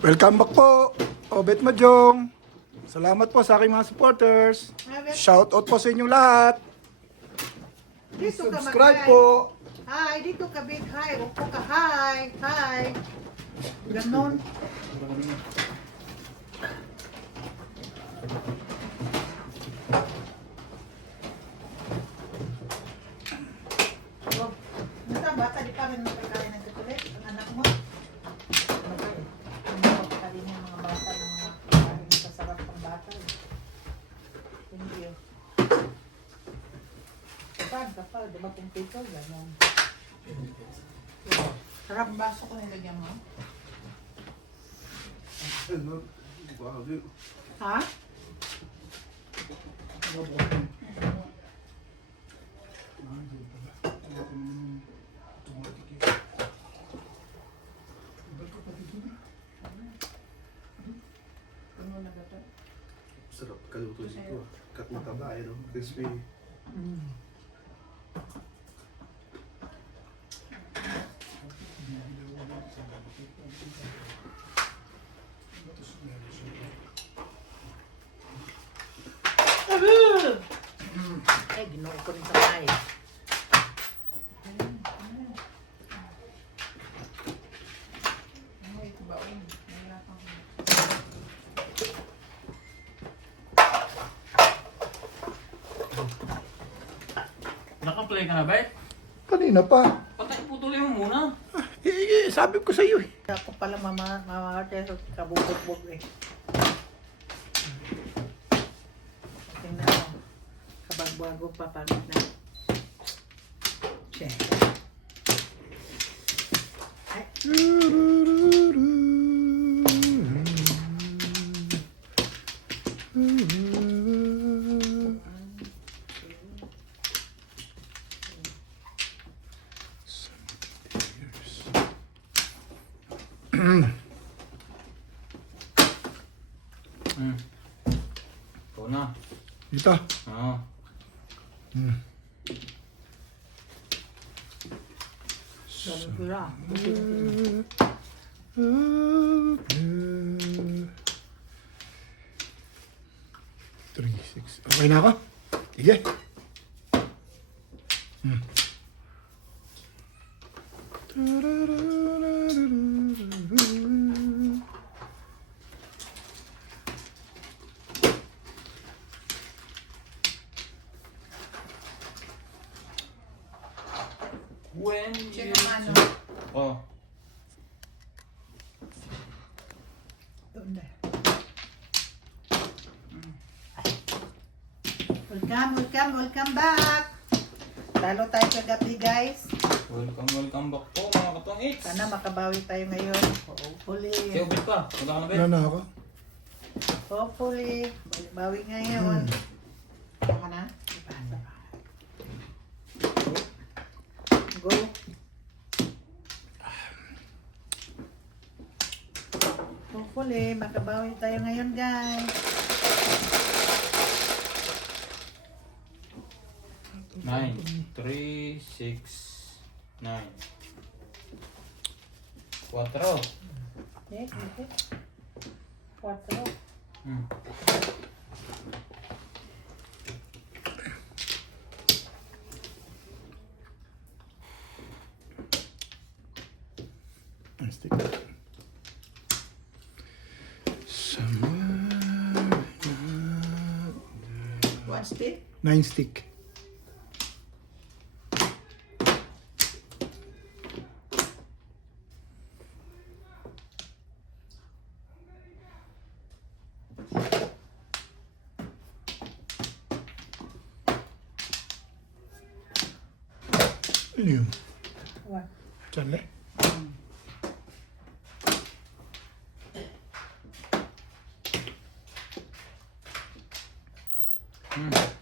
Welcome back po, Obet Majong. Salamat po sa aking mga supporters. Shout out po sa inyong lahat. Dito ka Subscribe mag-hi. po. Hi, dito ka big hi. Upo ka hi. Hi. Ganon. Oh, basta bata di pa rin magkakain ng katulit. Ang anak mo. Ang mga rin yung mga bata ng mga kain kasarap ng bata. Thank you. Kapal, di ba kung pito, gano'n. Sarap baso ko nilagyan mo. Ha? Ano na gato? Sarap kaluto siya. Kat mataba eh, no? Crispy. Ay, ginoo ko rin sa kamay. Ay, baon. Nahirapan ko. Naka-play ka na ba? Kanina pa. Patay putulin mo muna. Sabi ko sa iyo eh. Ako pala mamarte sa kabubog-bog eh. Tingnan mo. Kabagbago pa pagod na. Check. Ay, Ikaw na. Dito. Oo. ganun sila. 3, 6. Okay na ako? Sige. When Sino you... mano? Oh. Doon na. Welcome back! Talo tayo kagabi guys. Welcome back po mga katong X. Sana makabawi tayo ngayon. Hopefully. Kaya ubit ka. Wala ka na ba? Wala na ako. Hopefully. Bawi ngayon. Saka na? Go. Hopefully, makabawi tayo ngayon guys. 9, 3, 6, 9. 4. Okay, okay. 4. Hmm. Stick. Somewhere. One stick. 9 stick. Ano yun? One. Chale?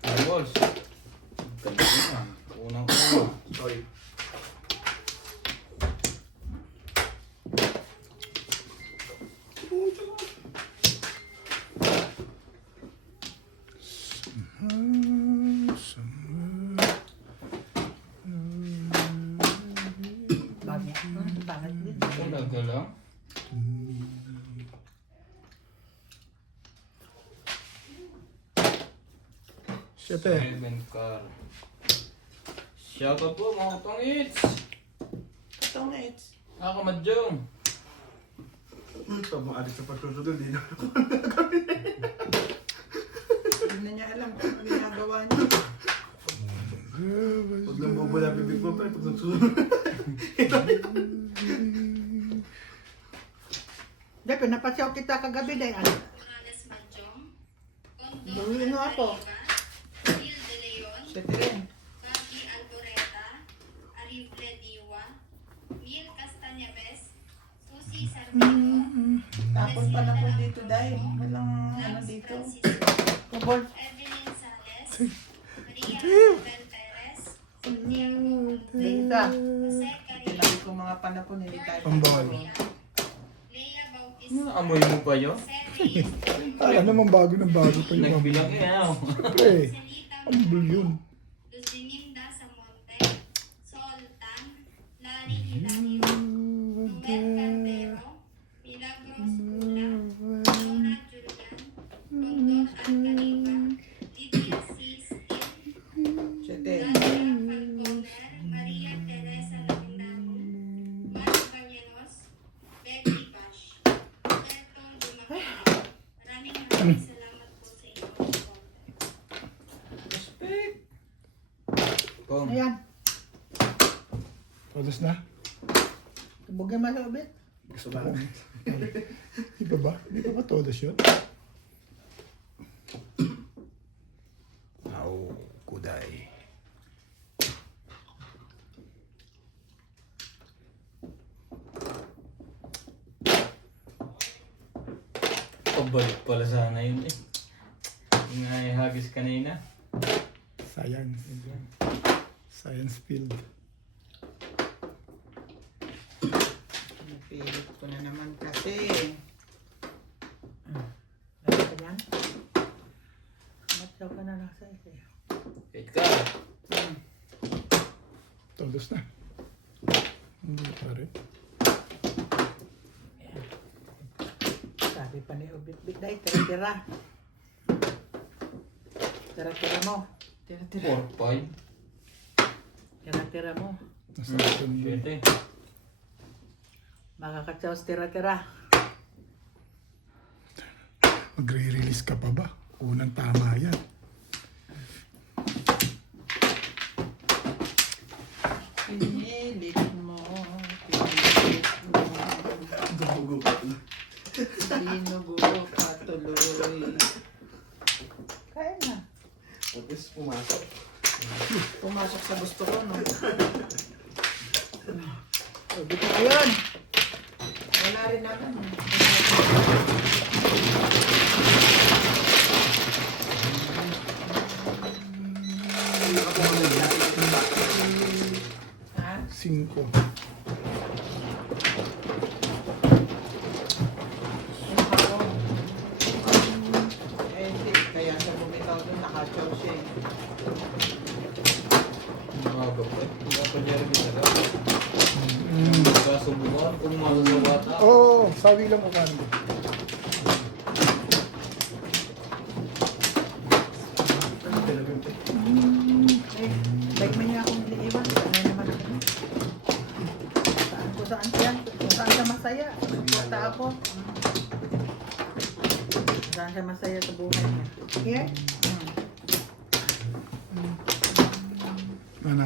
Ayos. Ganda na. Unang-una. Sorry. Bagay. Bagay din. Talaga lang. Siyete. 7 car. Shoutout po mga katongits. Tongits. Ako Madjong. Ito, mga adik sa pagsusunod, hindi na. Hindi na niya alam kung ano ginagawa niya. Huwag lang bubula bibig mo pa, pag nagsusunod. Hindi, pinapasyaw kita kagabi dahil ano. Gawin mo ako. Siya rin. Bagi Alboreta, Arible Diwa, Mil Castañaves, Susi Sarmiento, Tapos pa na po dito dahil. Walang ano Lance dito. Francisco, Kubol. Evelyn Sales, Maria Isabel Perez, Santiago Lisa. Jose Carrillo, Sinabi ko mga panapon, hindi tayo. Pambawal. Lea Bautista, Amoy mo pa yun? Jose Reyes, Alam naman bago na bago pa yun. Nagbilang yan. Siyempre. Celita Humble yun. Luciminda Samonte, Soltan, Lari Hilario, Noel Cantero, Milagros Ula, Nora Julian, Dr. Alcaliba, Lydia C. Stil, Siya din. Nadia Falconer, Maria Teresa Laminado, Juan Bañanos, Becky Bash, Roberto Dumacay. Maraming salamat po sa inyong support. Respect. Pong. Ayan. Todos na? Tubugin mo sa ubit. Gusto ba? Di ba ba? Di ba ba todos yun? Au, kuday. Pabalik pala sana yun eh. Yung hagis kanina. Science. Science field. Napilit ko na naman kasi. Ano ka yan? Matsaw ka na lang sa isa. 8 car. Todos na. Hindi pa rin. Sabi pa ni Ubit-bit dahil tira-tira. Tira-tira mo. Tira-tira. 4, 5. Tira-tira mo. Nasa action yun. 7. Makakatsaw tira-tira. Magre-release ka pa ba? Unang tama yan. Pinilit mo. Pinilit mo. Bugo pa. Sinugo ka tuloy. Kaya na. Pagkis pumasok. Pumasok sa gusto ko, no? Ubit ko yun. Wala rin naman. Ha? 5. Kaya sa bumitaw doon, nakachaw siya eh. Umaga pa eh. Umaga pa niya rin isa daw. Kasubukan kung masasawata. Oo, sabi lang ko kanina. Eh, bike man niya akong iniiwan. Ano naman ako? Saan siya? Kung saan siya masaya. Suporta ako. Kung saan siya masaya sa buhay niya. Here? Ano?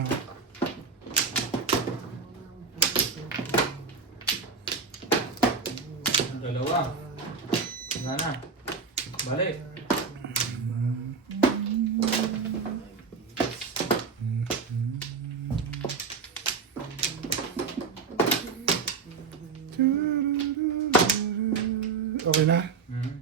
Dalawa. Wala na. Balik. Okay na? Hmm.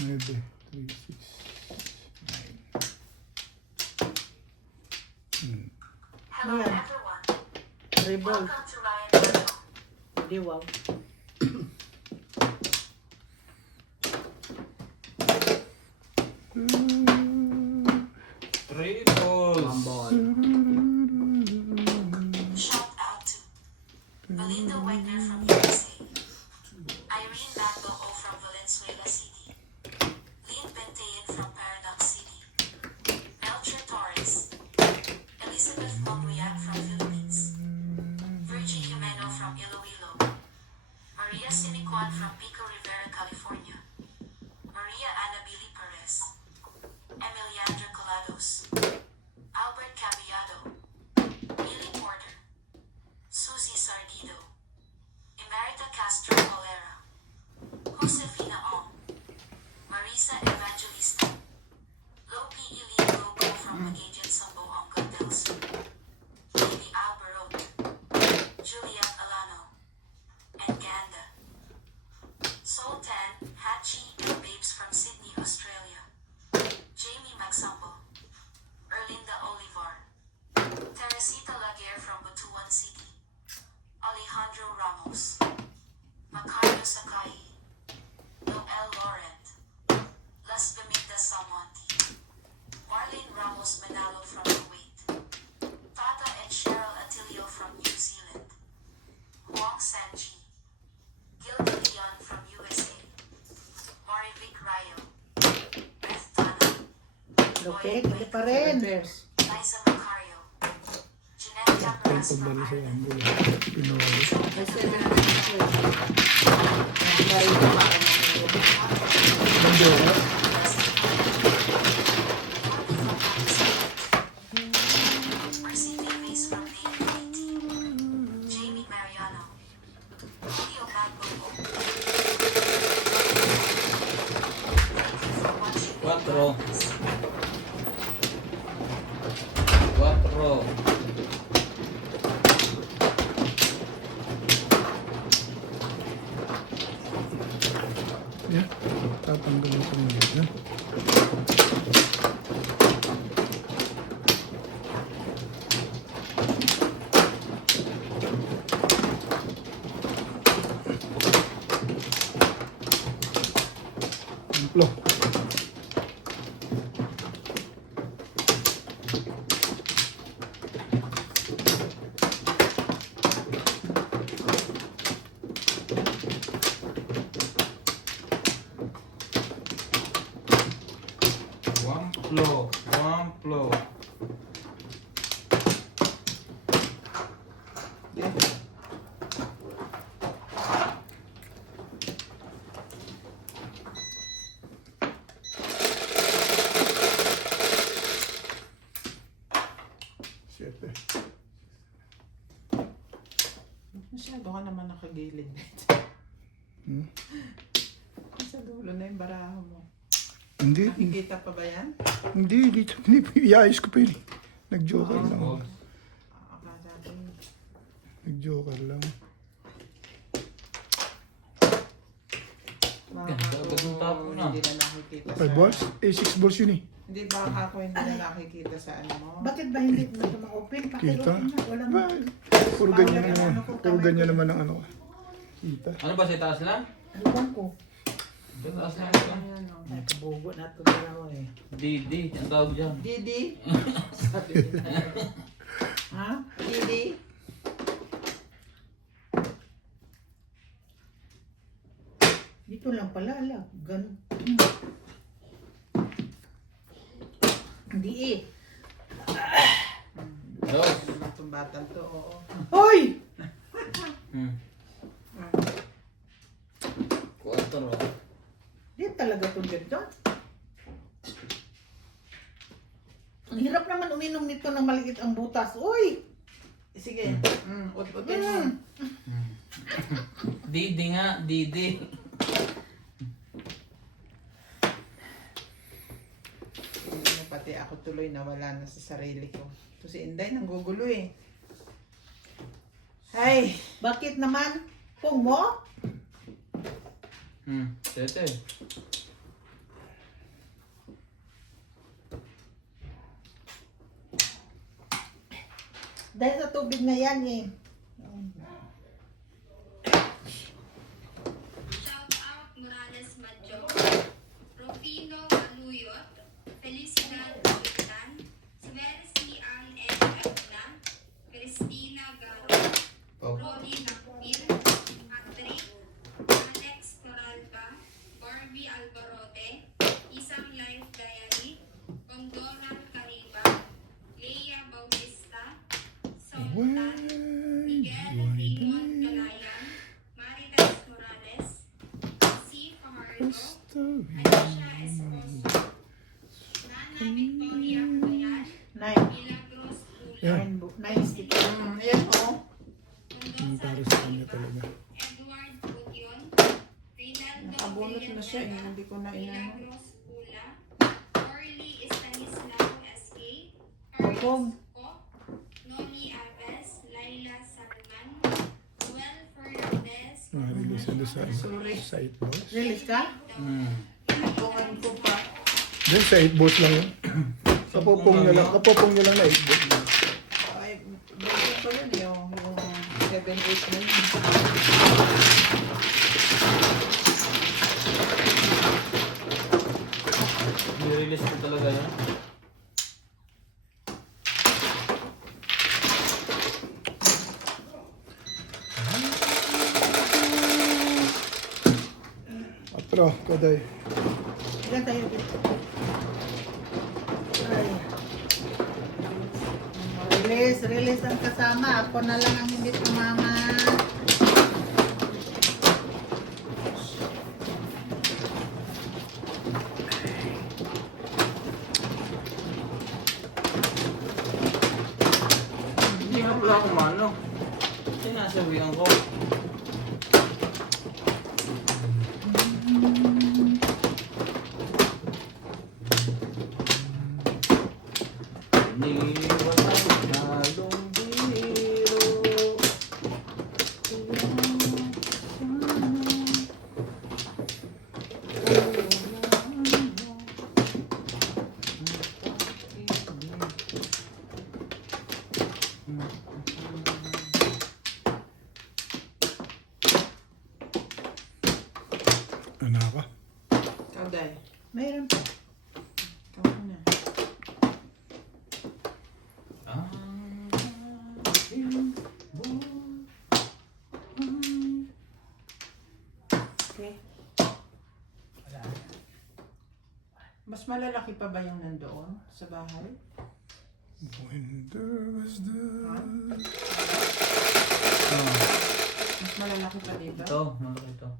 Maybe 3, 6, 9. Ano yan? Rebel. Hindi, wow. Triples. Ramos, Macario Sakai, Noel Laurent, Las Bemitas Salmonte, Marlene Ramos Manalo from Kuwait, Tata and Cheryl Atilio from New Zealand, Huang Sanji, Gilda Leon from USA, Marivic Rayo, Beth Tana, Okay, hindi pa rin. Liza Macario, Jeanette Caparas from Pagbalik sa Ireland, Angulo. Pinuli. May 7 na ito eh. Nagmarito pa ako ng Bandera. Mercy Davies from DNAT, Jamie Mariano, Julio Magbobo. Thank you for watching. Quattro. Quattro. Yan. Tatanggalin ko muna yan. Amplo. Wamplo. Wamplo. Siyete. Masyado ka naman nakagilid. Hmm? Sa dulo na yung baraho mo. Hindi. Nakikita pa ba yan? Hindi. Dito. Hindi. Iayos ko pa yun. Nag-joker lang. Huwag. Akala ko Nag-joker lang. Ganda, agad ng tapo na. Hindi na nakikita 5 balls? Eh, 6 balls yun eh. Hindi ba ako hindi na nakikita sa ano mo? Bakit ba hindi mo ito ma-open? Kita? Paki-open na. Walang Ba, puro ganyan naman. Puro ganyan naman ang ano. Kita. Ano ba, sa itaas lang? luwan ko. Sa taas lang ito. Ayan o. Ay, kabugo na ito dalawa eh. Didi, ang tawag dyan. Didi? Sabi niya. Ha? Didi? Dito lang pala, ala. Ganun. Hindi eh. Dos. Ano naman itong batang to? Oo. Hoy! Hmm. Quattro. Di talaga ito dito. Ang hirap naman uminom nito ng maliit ang butas. Uy! Sige. Ut-utin mo. Didi nga, Didi. Ano, pati ako tuloy nawala na sa sarili ko. Ito si Inday nanggugulo eh. Ay! Bakit naman? Kung mo? Tete. Dahil sa tubig na yan eh. Shout out Morales Madjo, Rufino Aluyot, Felicidad Bulitan, Sversi Ann N. Edna, Cristina Garo, Rolly Nakpil, Patrick, Alex Toralba, Barbie Albarote, Isang Life Diary, Condoran Cariba, Leia Bautista, Sultan, Miguel Raymond Calayan, Maritas Morales, C. Fajardo, Alicia Esposo, Nana Victoria Calayan, Nine. Milagros Tula, Yan. Nine stick. Ayan o. Mendoza Para sa kanya talaga. Edward Gutyon, Rinaldo Nakabunot na siya eh. Hindi ko na inano. Milagros Pula, Orly Estanislao S.K., Opog. Carlos Co, Noni Aves, Laila Salman, Noel Fernandez, Release na sa Sorry. sa 8 balls. Release ka? Ipungan ko pa. Then sa 8 balls lang yun. Kapopong nyo lang na 8 balls. Ay, bakit pa yun yung 8 na yun. I-release ko talaga yan. Patro, koday. Ilan tayo dito? Ay. Release ang kasama. Ako na lang ang hindi tumama. Hindi nga pala ako mano. Sinasabihan ko. Iniwan na lumbiro. Ano ako? Kauday. Mayroon pa. Ikaw na. Okay. Wala. Mas malalaki pa ba yung nandoon sa bahay? When there was the... Mas malalaki pa dito? Ito, ito.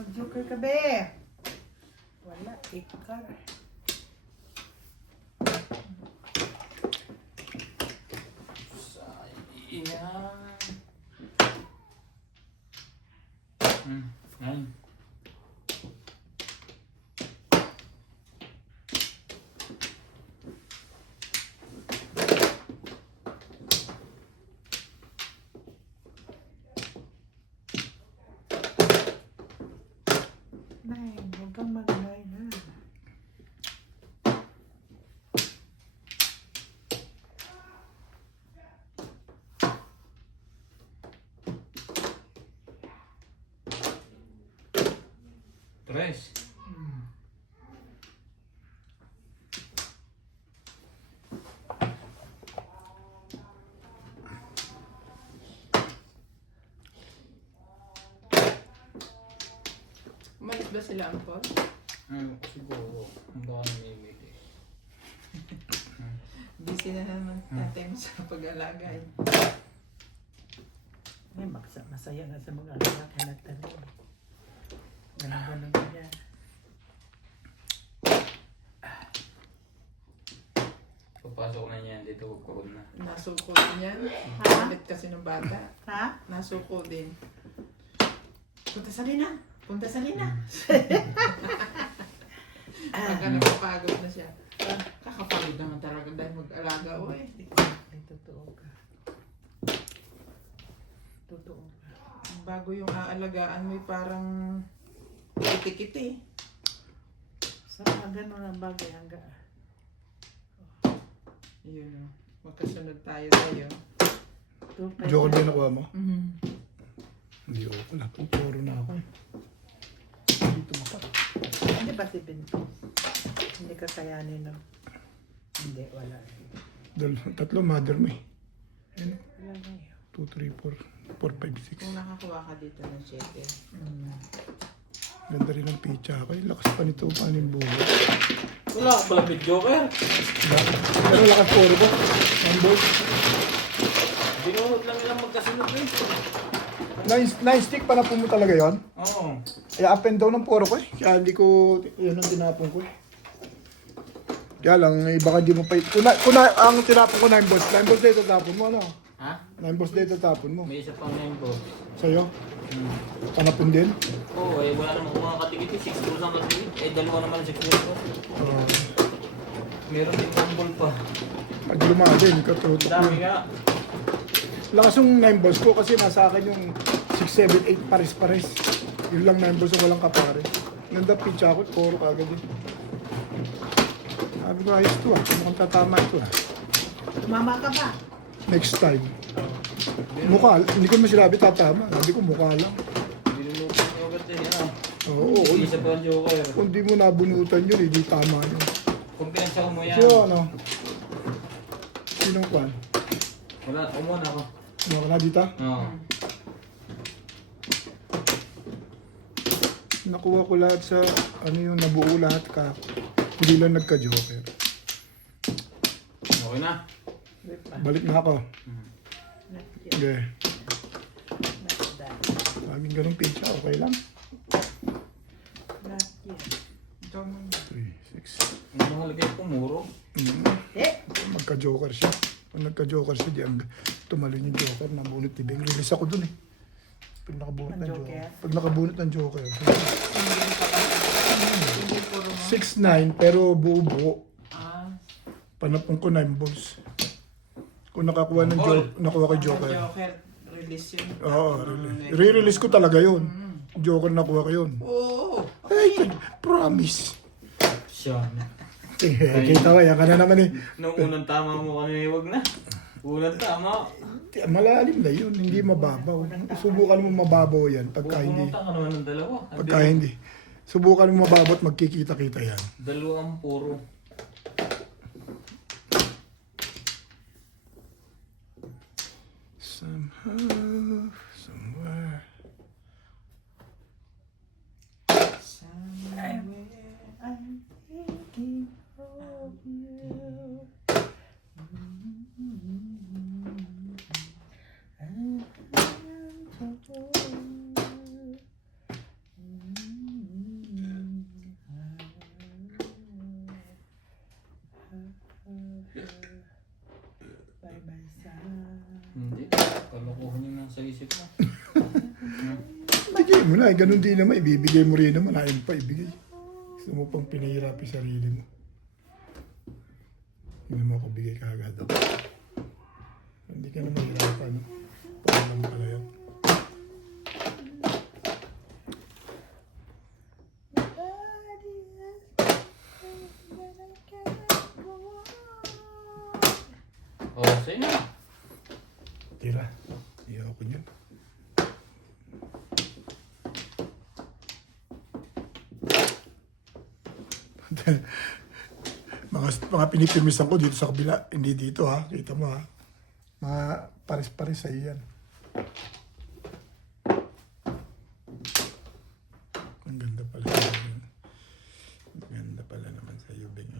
Mag-joker ka, be. Wala, ikar. Iyan. Ngayon. Nine, huwag kang mag-nine, ha? Tres. Umalis ba sila ang Paul? Siguro. Ang baka namimili. Busy na naman tatay mo sa pag-alaga eh. Ay, masaya nga sa mga anak tayo. Ganun niya. Papasok na niyan dito, kukurun na. Nasuko din yan. Kapit kasi ng bata. Ha? Nasuko din. Punta sa Lina! Punta sa Lina! Pagka napapagod na siya. Kakapagod naman talaga dahil mag-alaga. Uy. Ay, totoo ka. Totoo ka. Bago yung aalagaan mo parang kiti-kiti. Sa mga ganun ang bagay hanggang. Yun o. Magkasunod tayo tayo. Joker din nakuha mo? Mm-hmm. Hindi ako. Wala. Puro na ako. Dito maka. Hindi ba si Binto? Hindi ka kayanin, no? Hindi, wala. Tatlo, mother mo eh. Wala na yun. 2, 3, 4, 4, 5, 6. Kung nakakuha ka dito ng 7. Ganda rin ang pizza ako. Lakas pa nito. Paano yung buhay? Wala ka pala big joker. Pero lakas puro ko. Numbers. Binuhod lang nilang magkasunod eh. 9 stick pa na po mo talaga yon. Oo. Kaya up and down ang puro ko eh. Kaya hindi ko, yun ang tinapon ko eh. Kaya lang, baka hindi mo pa, kung ang tinapon ko 9 balls, 9 balls dito tapon mo, ano? Ha? 9 balls dito tapon mo. May isa pang name ko. Sa'yo, panapon din. Oo, eh wala namang mga katigit eh. 6 ang katigit. Eh dalawa naman 6 ko. Meron din tambol pa. Pag lumadin, katutok Dami mo. nga. Lakas yung 9 balls ko kasi nasa akin yung 6, 7, 8 pares-pares. Yun lang 9 balls yung walang kapares. Ganda pizza ko, puro kagad yun. Sabi ko, ayos to ah. Mukhang tatama ito ah. Mama ka ba? Next time. Mukha, hindi ko naman sinabi tatama. Sabi ko mukha lang. Niluluto ko agad din yan. Oo, Isa pa ang joker. kung di mo nabunutan yun, hindi tama yun. Kung pinagsaw mo yan. So ano? Sinong kwan? Wala, umuna ako. Ano ka na dito? Oo. Nakuha ko lahat sa, ano yung nabuo lahat ka. Hindi lang nagka-joker. Okay na. Balik na ako. Not yet. Okay. Not that. Laging ganong pizza, okay lang. Not yet. 3, 6. Ang mahalaga yung pumuro. Eh! Magka-joker siya. Pag nagka-joker siya, di ang tumalon yung joker, nabunot ni Beng. Release ako dun eh. Pag nakabunot Ang ng joker? joker. Pag nakabunot ng joker. Hindi puro mo. 6-9, pero buo-buo. Ah, Panapong ko 9 balls. Kung nakakuha ng Ball. nakuha ko joker. Joker, release yun. Oo, re-release ko talaga yun. Joker nakuha ko yun. Oo. Ay, promise. Siya. Kita ba, yan ka na naman eh. Nung unang tama mo kami, wag na. Unang tama. Malalim na yun, hindi mababaw. Subukan mo mababaw yan pagka hindi. Pumunta ka naman ng dalawa. Pagka hindi. Subukan mo mababaw at magkikita-kita yan. Dalawa ang puro. Somehow, somewhere. Somewhere I'm thinking of you. By my side. Hindi. Kalokohan yun lang sa isip mo. Bigay mo na, ganun din naman. Ibibigay mo rin naman, ayaw pa ibigay. Gusto mo pang pinahirap yung sarili mo. Hindi mo ako bigay kagad. Hindi ka na mahirapan. Paano mo pala yan? Oh, sa'yo na. Tira. Iyaw ko niyan. mga pinipirmisan ko dito sa kabila. Hindi dito ha. Kita mo ha. Mga pares-pares sa iyan. Ang ganda pala. Ang ganda pala naman sa iyo, Beng.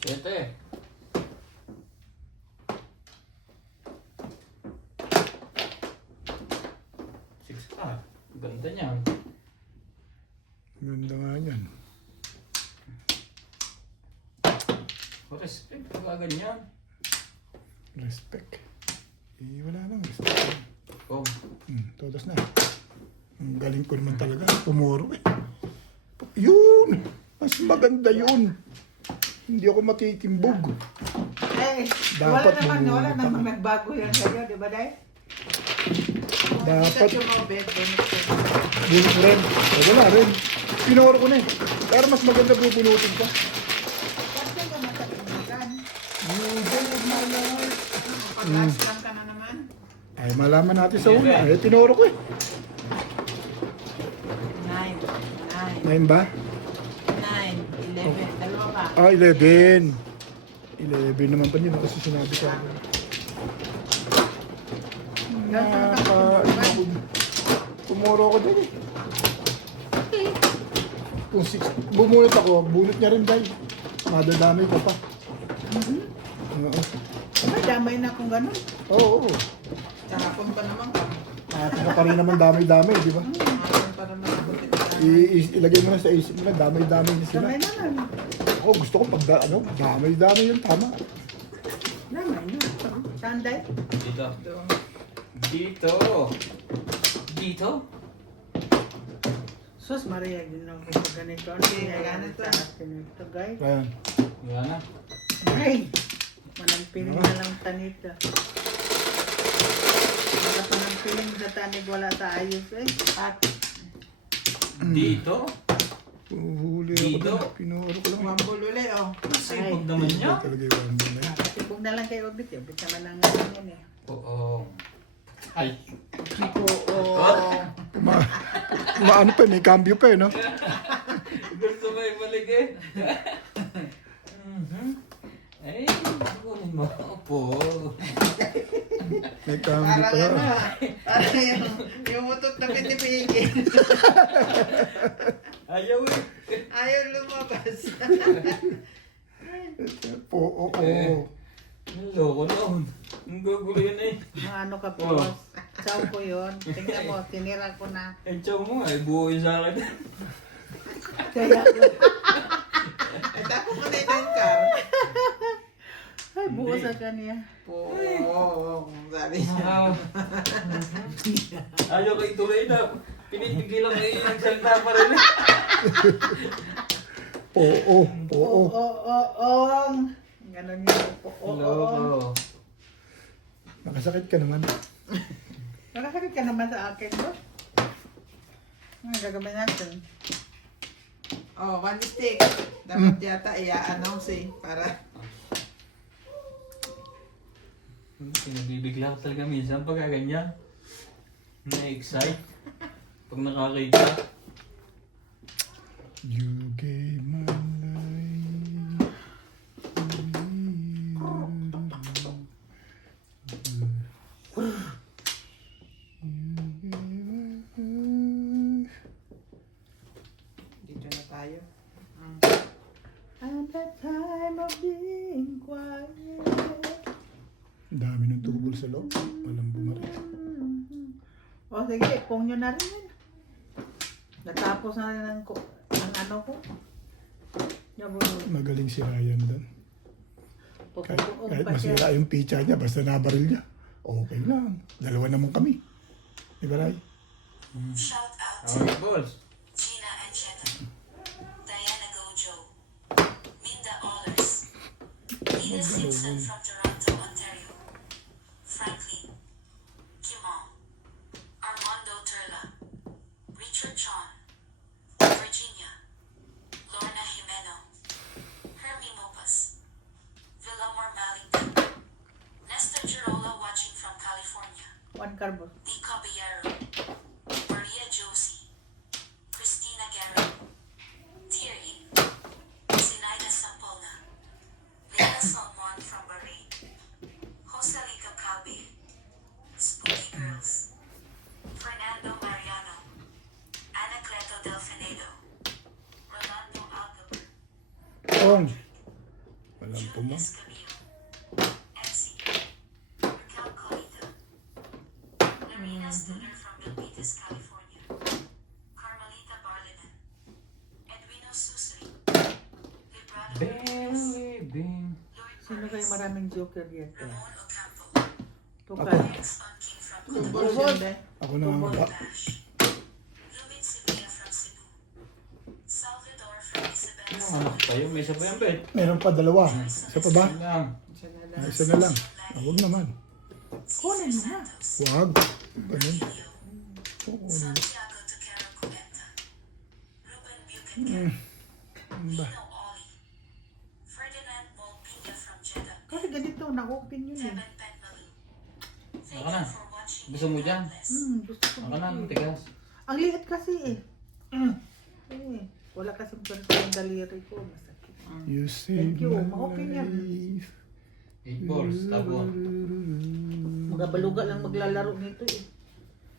Siyete. Six pa. Ganda niyan. Ang ganda nga yan. Respect. Pagka ganyan. Respect. Eh, wala nang respect. Oh. Todas na. Ang galing ko naman talaga. Tumuro eh. Yun! Mas maganda yun. Hindi ako matitimbog. Eh, Dapat wala bumulot namang ako. nagbago yan sa'yo, di ba, Day? Dapat. yung mga bed, Bunot rin. Wala rin. Pinoro ko na eh. Pero mas maganda bubunutin ka. Kasi ka matatimugan. Pag-last lang ka na naman. Ay, malaman natin sa una. Eh, tinoro ko eh. 9, 9 ba? 9, 11. Dalawa pa. Ah, 11. 11 naman pa yun kasi sinabi ko. Tumuro ako dyan eh. Kung 6, bumunot ako, bunot niya rin dahil. Madadamay ko pa. Oo. May damay na kung gano'n. Oo. Kahapon pa naman ka. Atin ka pa rin naman damay-damay, di ba? Kahapon pa naman. Ilagay mo na sa isip mo na damay-damay niya sila. Damay naman. Ako gusto ko pag damay-damay yun, tama. Damay na. Saan, Day? Dito. Doon. Dito. Dito? Sus, Maria, ginawa ko pa ganito. Ano Okay, kaya ganito. sa atin ito, guys? Ayan. Wala na. Ay! Walang piling na lang tanita. Wala pa ng piling sa tanig, wala sa ayos eh. At Dito? Huli ako Dito? doon. Pinuuro ko lang. wambul uli, oh. Sipag naman niya. Talaga yung wambol na yun. Sipog na lang kay Obit. Obit naman ang yan eh. Oo. Ay. Chico, oh. Maano pa, may cambio pa eh, no? Gusto mo ibalik eh. Ay, kunin mo. Opo. May cambio Parang pa. ano, parang yung mutot na pinipigil. Ayaw eh. Ayaw lumabas. Oo. Ang loko noon. Ang gugulo yun eh. Mga ano ka Oh. boss. Chow ko yun. Tingnan mo, tinira ko na. Eh, chow mo nga. Buo yun sa akin. Kaya, At ako mo na yung car. ay buo sa kanya. Po, sabi niya. Wow. Ayaw ka ituloy na. Pinipigilan ko yung nagsalita pa rin eh. Oo. Ganon yun. Oo. Loko. Nakasakit ka naman. Nakasakit ka naman sa akin, boss. Ang gagawin natin. Oh, one stick. Dapat yata i-announce eh. Para Pinabibigla ko talaga minsan pagka ganyan. Na-excite. Pag nakakita. You gave my life. dito na tayo. At the time of being quiet. Ang dami ng tubol sa loob. Walang bumaril. O sige, pong nyo na rin yan. Natapos na rin ang ano ko. Magaling si Ryan doon. Kahit Pupuong pa siya. masira yung pitcha niya, basta nabaril niya. Okay lang. Dalawa naman kami. Di ba, Ray? Shout out Ako yung balls. Gina Ancheta, Diana Gojo, Minda Ollers, Nina Simpson from Toronto, Ontario, Franklin, Kimon, Armando Turla, Richard Chon, Virginia, Lorna Jimeno, Hermie Mopas, Villamor Malington, Nestor Girola watching from California, One carbo. D. Caballero, Maria Josie, Christina Guerrero, Thierry, Zinaida Sampona, Leila Salmon from Bahrain, Joselica Calbe, Spooky Girls, Fernando Mariano, Anacleto Delfinedo, Rolando Algaber, Ong. Walang June pumang. Escamillo, Etsy, Raquel Colita, Larina Studer from Milpitas, California, Carmelita Barlinan, Edwino Susri, Librado Rodriguez, Bing. Lloyd Sino kayo Perez, maraming joker dito? Ramon Ocampo, Tukay. Rex Fun King from Tubol Colombia, siya, be. Ako na ang Bash, Lumin Sevilla from Cebu, Salvador from Isabela Ano anak tayo? May isa pa yan, Bet. Meron pa dalawa. Isa pa ba? Yan lang. Siya na lang. Isa na lang. Huwag naman. Cesar Santos, Huwag. Ganun. Leo, Santiago Tuquero Cubenta, Ruben Buchanan, Nino Oli, Ferdinand Molpina from Jeddah, Kasi ganito, na-open yun eh. Kevin Penmalu. Thank Ako na. you for watching. Gusto mo dyan? God bless. Gusto ko Ako na, dito eh. matigas. Ang liit kasi eh. Wala kasi pwersa yung daliri ko. Masakit. You saved Thank you. my Ma-open yan. life. 8 balls. Tapon. Mga baluga lang maglalaro nito eh.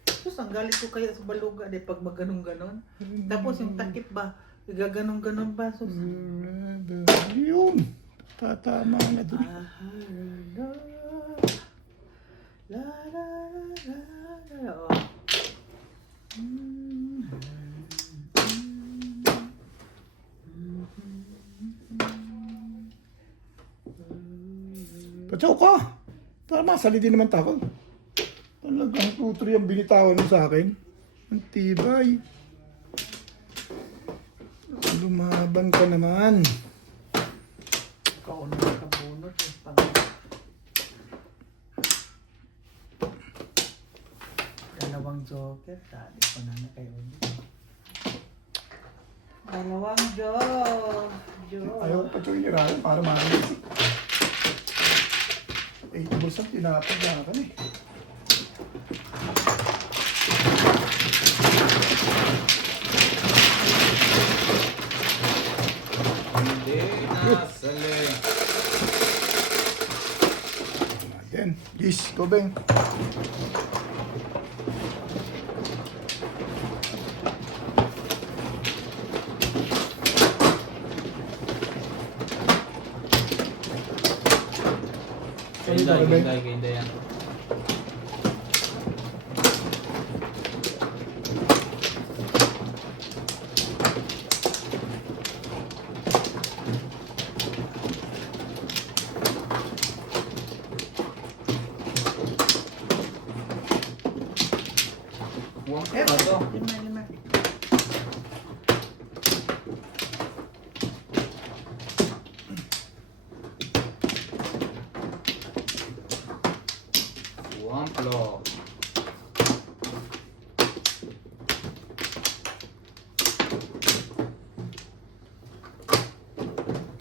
Tapos ang galit ko kaya sa baluga de pag magganon-ganon. Tapos yung takip ba, gaganon-ganon ba? So, Yun. Tatama na doon. La la la la la. Oh. Patsaw ka. Para masali din naman tako. Talagang tutri ang binitawan mo sa akin. Ang tibay. Lumaban ka naman. Kaunang nakabunot eh. Pag Dalawang joker. Tali ko na na kayo. Dalawang joker. Ayaw pa ito yung irahan para maraming. 8 balls ang tinapag na ka eh. Hindi nasali. Again, Gis, go bang. Ganda yan. Buwan ko na to. Lima. Wamplo.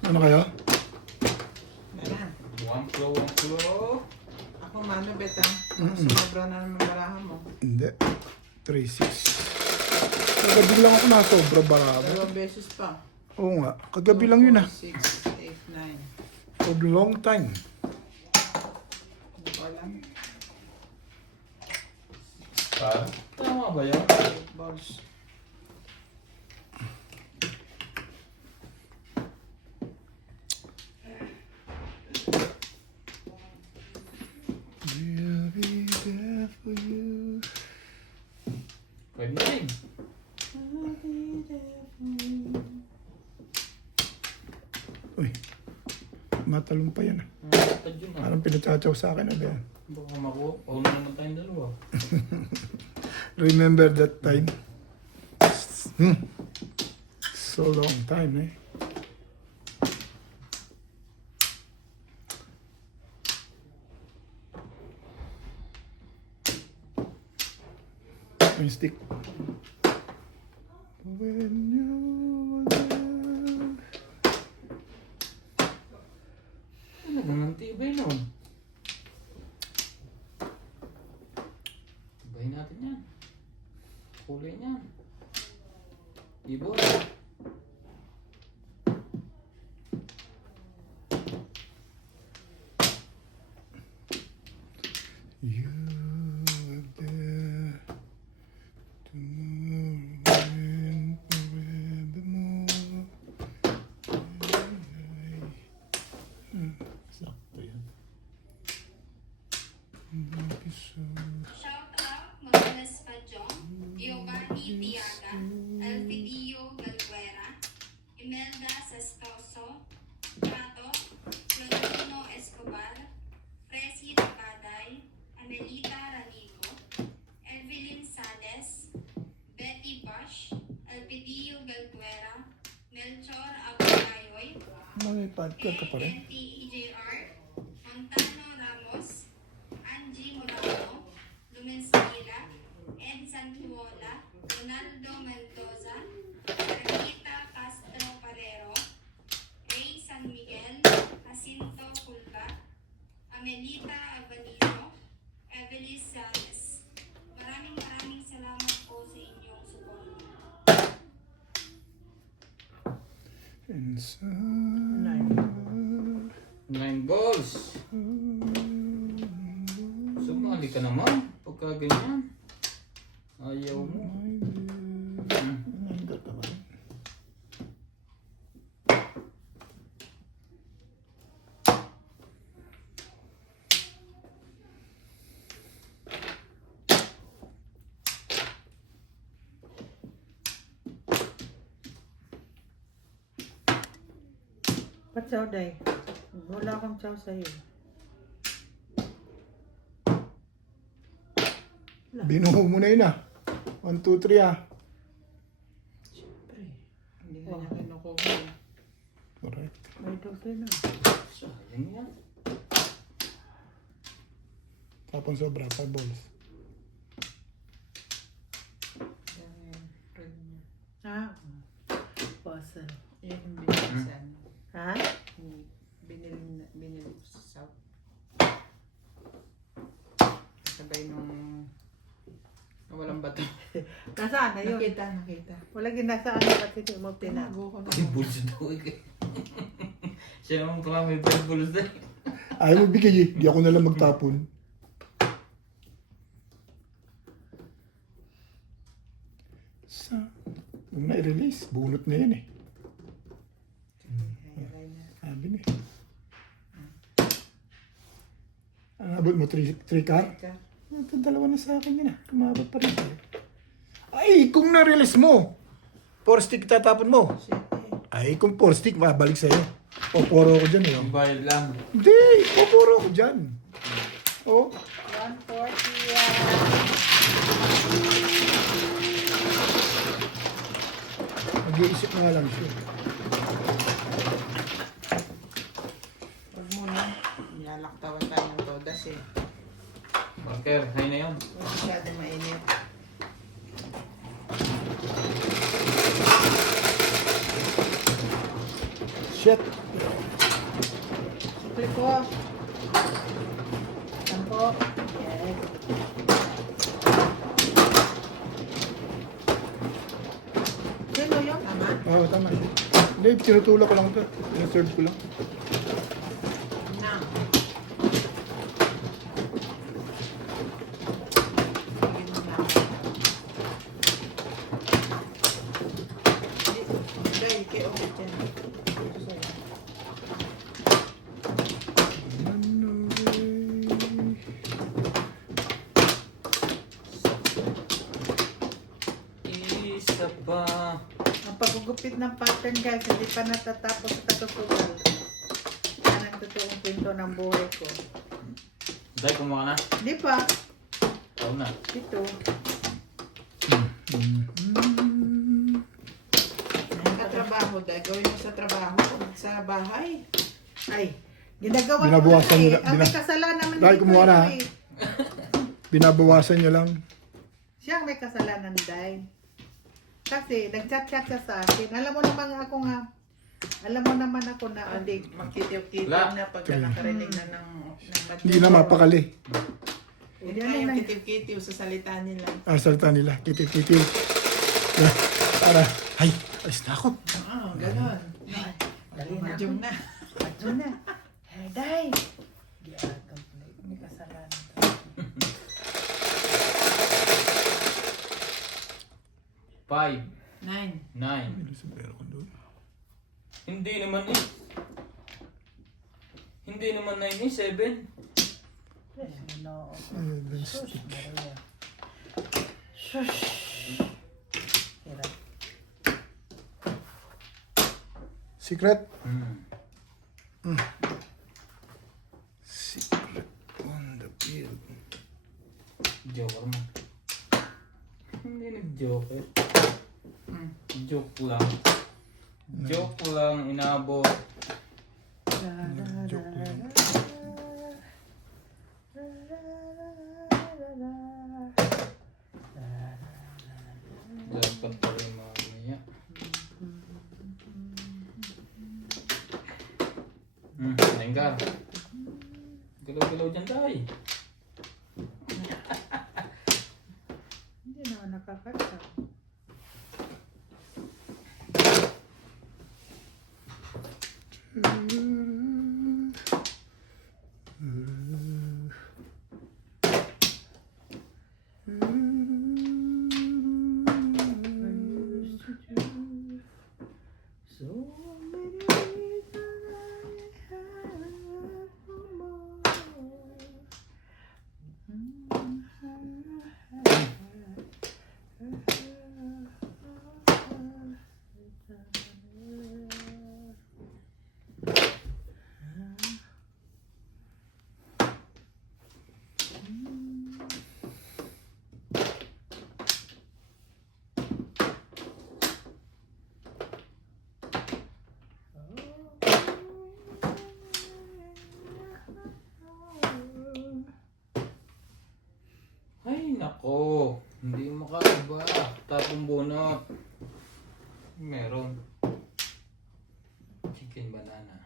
Ano kaya? Ayan. Wamplo. Ako mano, Betang. Sumobra na naman barahan mo. Hindi. 3-6. Kagabi lang ako nasobra baraba. 2 beses pa. Oo nga. Kagabi lang yun ah. 6, 8, 9. For a long time. Hindi ko alam. Tama ba yun? 8 balls. We'll be there for you. 5-9. Uy. Matalong pa yan ah. Matad yun ah. Parang pinatsachaw sa akin na yan. Baka makuha. Pauna naman tayong dalawa. Remember that time? So long time eh. Yung stick. When you were there. Ano naman tibay nun? Tibay natin yan. Kulay niyan. Ibon. You were there tomorrow and forevermore. Sakto yan. Shout out Moses Pajong, Giovanni Tiaga, Elfidio Galguera, Imelda Sascoso, Prato, Florentino Escobar, Presi Tabaday, Amelita Ranigo, Evelyn Sales, Betty Bush, Elpidio Galguera, Melchor Abugayoy, May podcast ka pa rin. NTEJR, Montano Ramos, Angie Morano, Lumensila, Ed Sanhuola, Ronaldo Mendoza, Carlita Castro Parero, Ray San Miguel, Jacinto Culba, Amelita Avanizo, Evelyn Sanes. Maraming salamat po sa inyong suporta. Inside. 9 balls. Sumali ka naman. Pagka ganyan. Ayaw mo. Nanggat naman. Patsaw day. Wala akong chow sa'yo. Binuhog mo na yun ah. 1, 2, 3 ah. Siyempre. Hindi nga niya kinukuha. Correct. May dose na. Sayang yan. Tapon sobra, 5 balls. Nasaan na yun? Nakita. Wala ginasaan na kasi di mo pinag. Tinago ko na. Ay, bulls daw eh. Siya naman pala may bulls na. Ayaw mo bigay eh. Di ako nalang magtapon. Sa... Huwag na i-release. Bunot na yan eh. Sabi na eh. Ang abot mo, 3 car? Ito, dalawa na sa akin yun ah. Kumabot pa rin tayo. Ay, kung na-release mo, 4 stick tatapon mo. Ay, kung 4 stick, mabalik sa'yo. Poporo ko dyan eh. Oh. Yung bayad lang. Hindi, poporo ko dyan. Oh. 140 yan. Mag-iisip na nga lang siya. Huwag muna. Nilalaktawan tayo ng todas eh. Parker, hay na yun. Huwag masyado mainit. Shit. Sukli po. Sampo. Yes. Sino yun? Tama? Oo, tama. Hindi, tinutulak ko lang ito. Tinuserd ko lang. Na. Sige mo na. Dahil kay okay dyan. Ito sa'yo. Isa pa. Ang pagugupit ng pattern guys, hindi pa natatapos sa katutugal. Yan ang totoong pinto ng buhay ko. Day, kumuha ka na. Hindi pa. Ikaw na. Ito. Katrabaho dahil gawin mo sa trabaho. Sa bahay. Ay, ginagawa Binabawasan ko nyo na lang- eh. Ang may kasalanan naman Dahil dito kumuha na, ito ha? eh. Binabawasan nyo lang. Siya ang may kasalanan, Day. Kasi nag-chat-chat siya sa akin. Alam mo naman ako nga, alam mo naman ako na adik. Magkitiw-kitiw Wala. na pagka nakarinig na ng Hindi na mapakali. Hindi Yan na na yung lang. kitiw-kitiw sa salita nila. Ang salita nila. Kitil-kitil. Para, ay, alis na ako. Oo, ganon. Dali na Madyong na. Ito na. Hey, Day. Di agam. May kasalanan. Five. 9. 9. Hindi naman eh. Hindi naman 9 eh. 7. No. Shush. Maria. Shush. Hirap. Secret. Hmm. Secret on the field. Joker mo. Hindi nag-joker. Joke lang. Joke lang, inabot. Joke lang. Dapat pa rin mamaya. Lenggar. Galaw-galaw dyan tayo. Hindi naman nakakata. So many reasons I have for more. Ay, nako. Hindi makaiba. Tapong bunot. Meron. Chicken banana.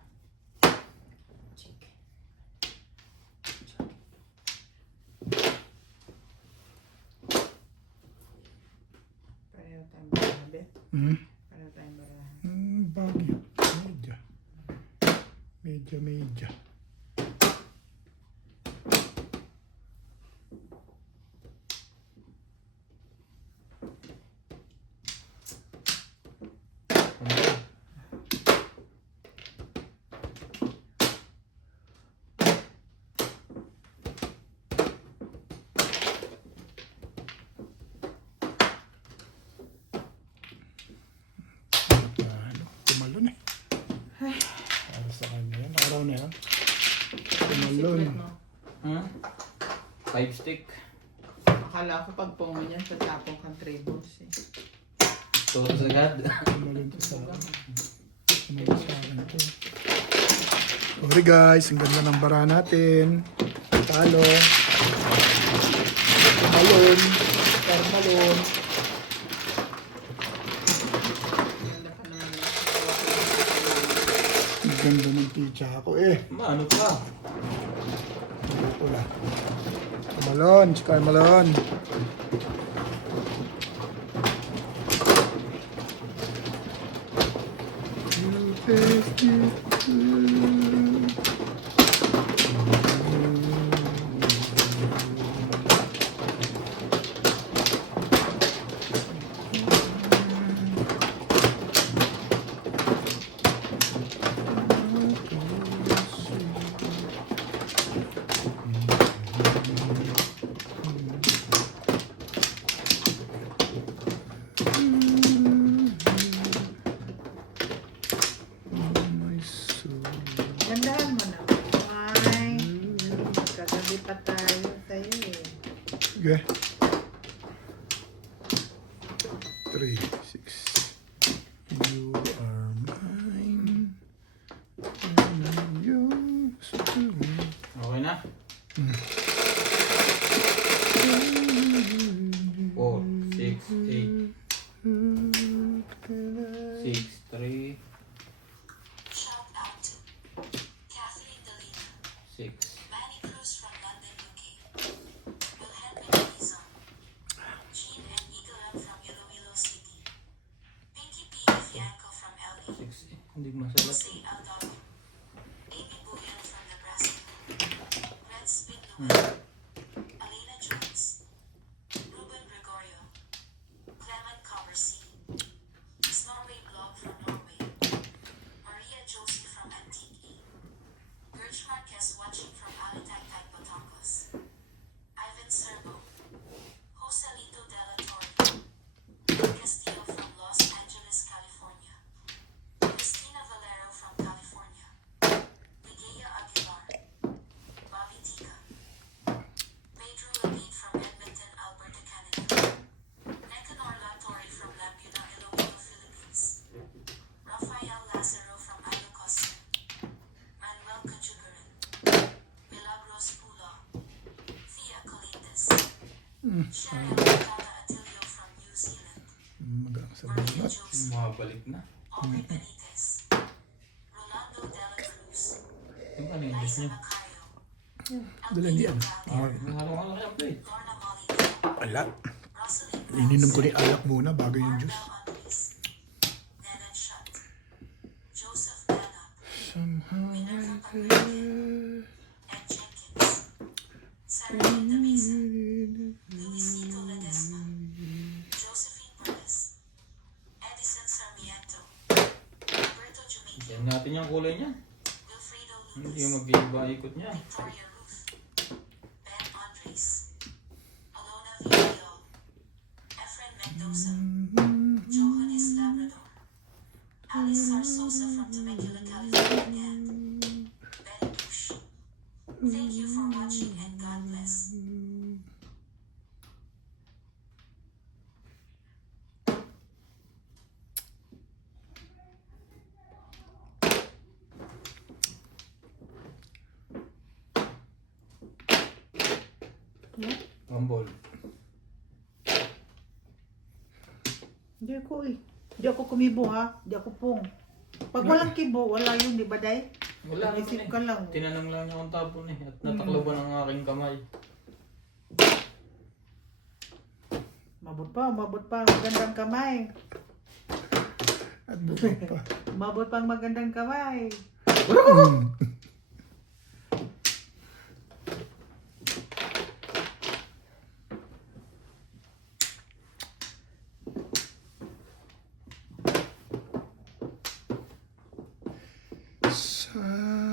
Para tayong barahan. Bagyo. Medya. Tumalon eh. Para sa kanya yan. Araw na yan. Tumalon. Secret mo. Ha? 5 stick. Akala ko pag pungo niyan, tatapong kang tribbles eh. Tuwas agad. Tumalon to sa akin. Tumalon sa akin ito. Sorry guys, ang ganda ng bara natin. Talo. Tumalon. Tumalon. Ganda pa naman yun. Ang ganda ng pizza ako eh. Ano pa? Ito na. Malon, si Carl Malon. Gandahan mo na. Ay, kagabi pa tayo sa'yo eh. Okay. 3, 6. You are mine. And I'm yours too. Okay na? 4, 6, 8, 6, 3, Shout out to Catherine Delina, 6. Manny Cruz from London, UK, Will Henry Dizon, Jean and Eagle from Iloilo City, Pinky P. Fianco from LA, 6. Hindi ko masalat. Jose Aldado, Amy Buyan from Nebraska, Red Spin Lumen, Alena Jones, Ruben Gregorio, Clement Coversey, Snorway Blog from Norway, Maria Josie from Antique, Gertrude Marquez watching from Alitagtag, Batangas, Ivan Serbo, Joselito Della Torre, Castillo from Los Angeles, California, Christina Valero from California, Ligaya Aguilar, Bobby Tika, Pedro Labid from Edmonton, Alberta, Canada, Necanor Latorre from Laguna, Iloilo, Philippines, Rafael Lazaro from Ilocos, Manuel Cajugaran, Milagros Pula, Thea Colites, Sharon Tata Atilio from New Zealand, Magang sa Maria balat. Joseph, Mabalik na. Olga Benitez, Rolando Dela Cruz, Yung ano yung dish Liza niya? Macario, Dalandian. Nahalong-halong yung plate. Lorna Molina, Alak. Rosalind Ininom ko ni alak muna bago yung juice. Marbel Andres, Nenan Shutt, Joseph Bannock, Somehow Minerva I Paredes, Ed Jenkins, Sarah Linda Mesa, Luisito Ledesma, Josephine Perez, Edison Sarmiento, Roberto Jumiki, Yan natin yung kulay niya. Wilfredo Hindi yung Lucas, mag-iiba ikot niya. Victoria Ruth, Ben Andres, Alona Villarreal, Efren Mendoza, Johannes Labrador, Alice Sarsosa from Temecula, California, and Betty Bush. Thank you for watching and God bless. Gumball. Hindi ako eh. Hindi ako kumibo ha. Hindi ako pong. Pag walang kibo, wala yun, di ba day? Wala Isip naman ka eh. lang. Tinanong lang niya kung tapon eh. At natakloban ang aking kamay. Mabot pa. Magandang kamay. At buhay pa. Umabot pang magandang kamay.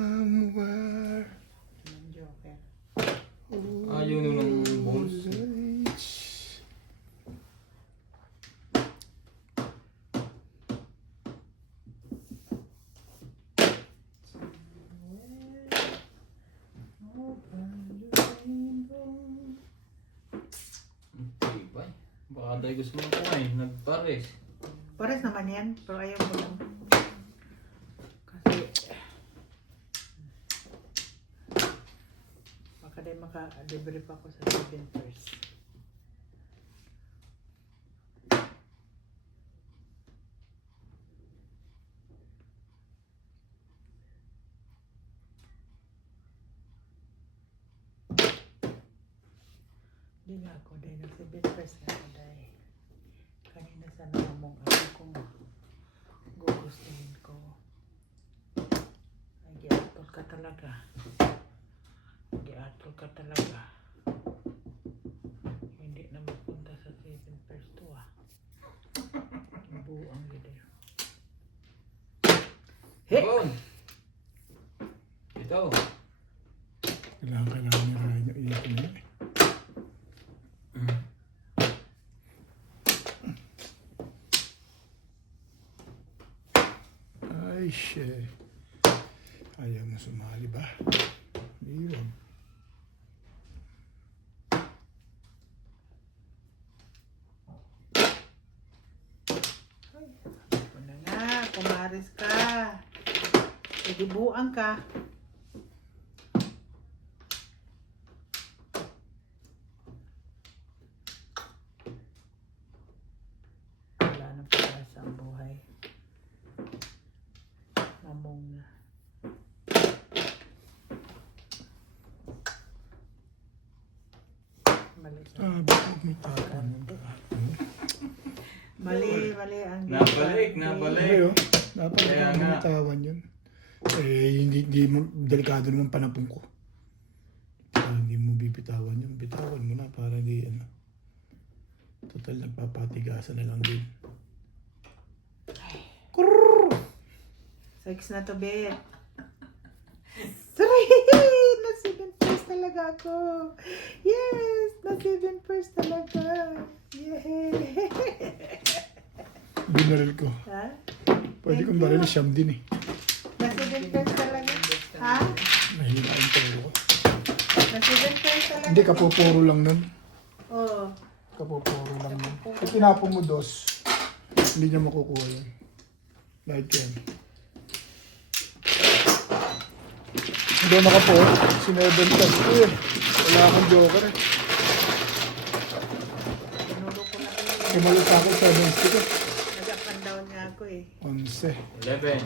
Somewhere. Ang joker. Ayaw nyo ng bones. Tibay. Baka dahil gusto mo kumain, nagpares. Pares naman yan, pero ayaw mo lang. Kasi, baka din maka-debrief ako sa 7 first. Di nga ako dahil na 7 first nga ako dahil. Kanina sa namong ako kung gugustuhin ko. Ay, giatol ka talaga. Giatol ka talaga. Hindi na mapunta sa 7 first to ah. Buang video. Hey! Bon! Ito. Kailangan ni Ryan yung iyak niya. Ay, shit. Ayaw mo sumali ba? Iwan. Ako na nga, kumaris ka. Sige, buang ka. Wala nang pag-asa ang buhay. Mamong na. Mali ka. Bakit may tapon mo ba? Mali ang Nabalik. Ay, oh. Dapat Kaya hindi nga. bitawan yun. Hindi mo, delikado naman panapong ko. Kaya hindi mo bibitawan yun. Bitawan mo na para hindi, total nagpapatigasan na lang din. Sex na to, Bet. Sorry! Na-7 first talaga ako. Yes! Na-7 first talaga. Yay! Binaril ko. Ha? Pwede Thank kong you. baril siyam din eh. Na-7 first talaga. Ha? Mahina ang toro ko. Na-7 first talaga. Hindi, kapupuro lang nun. Oo. Kapupuro lang nun. Kung tinapon mo dos, hindi niya makukuha yun. Like yan. Hindi ako nakapo. Si-7 plus ko eh. Wala akong joker eh. Pinulo ko na yun. Kumalit ako 7 stick eh. Nag-up and down nga ako eh. 11. 11.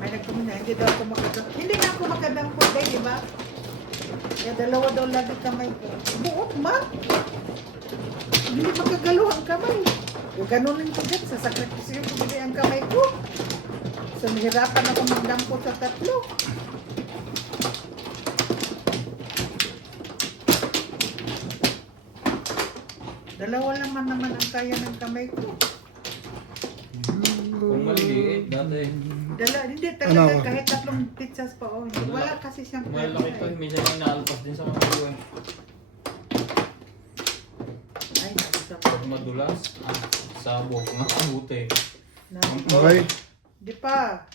May nagkumina, hindi daw ako makadang. Hindi na ako makadampot eh, di ba? Kaya dalawa daw lagi kamay ko. Buot ma! Hindi makagalaw ang kamay. Yung ganunin ko dyan, sa sakripisyo ko hindi ang kamay ko. So, nahirapan ako magdampot sa tatlo. Dalawa naman ang kaya ng kamay ko. Kung maliit, dati. Hindi Ano talaga ako? kahit tatlong pizzas pa oh. Wala kasi siyang Malaki to, minsan yung naalpas din sa mga buwan. Ay, nakasama. Pag madulas, sabog, makabuti. Okay. Di pa.